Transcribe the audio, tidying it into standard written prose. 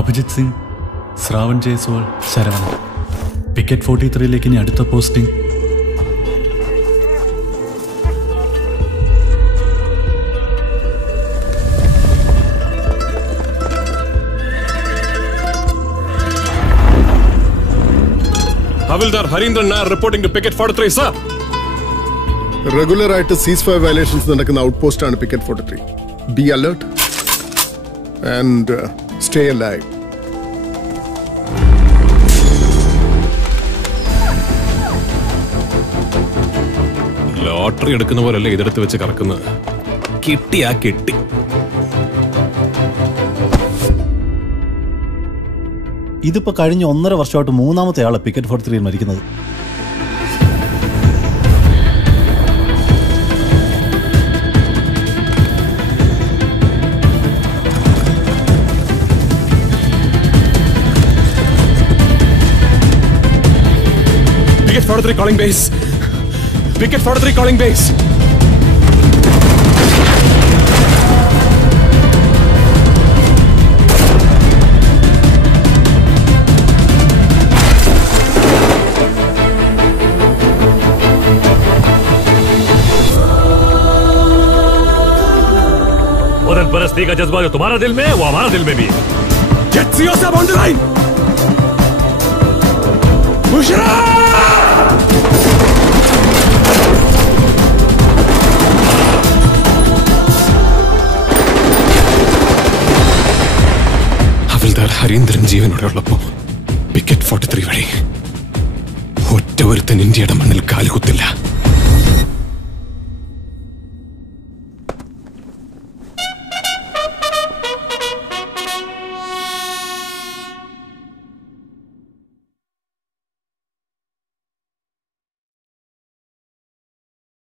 Abhijit Singh, Shravan Jaiswal, Saravana. Picket 43ലേക്ക് ഇനി അടുത്ത posting Havildar Harindran Nair reporting to Picket 43, sir. Regular ആയിട്ട് ceasefire violations നടക്കുന്ന ഔട്ട്പോസ്റ്റ് ആണ് Picket 43. Be alert and stay alive. Lottery എടുക്കുന്ന പോലല്ലേ ഇതെടുത്ത് വെച്ച് കറക്കുന്നത്. കിട്ടിയാ കിട്ടി. ഇതിപ്പോ കഴിഞ്ഞ 1.5 വർഷമായിട്ട് മൂന്നാമത്തെ ആളെ പിക്കറ്റ് 43 മരിക്കുന്നത്. Picket 43 calling base. Picket 43 calling base. वतन परस्ती का जज्बा जो तुम्हारा दिल में है वो हमारा दिल में भी है. Get CO sab on the line. Bushra! Havildar Harindran ജീവനോടെയുള്ളപ്പോ Picket 43 വഴി ഒറ്റ ഒരുത്തൻ ഇന്ത്യയുടെ മണ്ണിൽ കാലുകുത്തില്ല.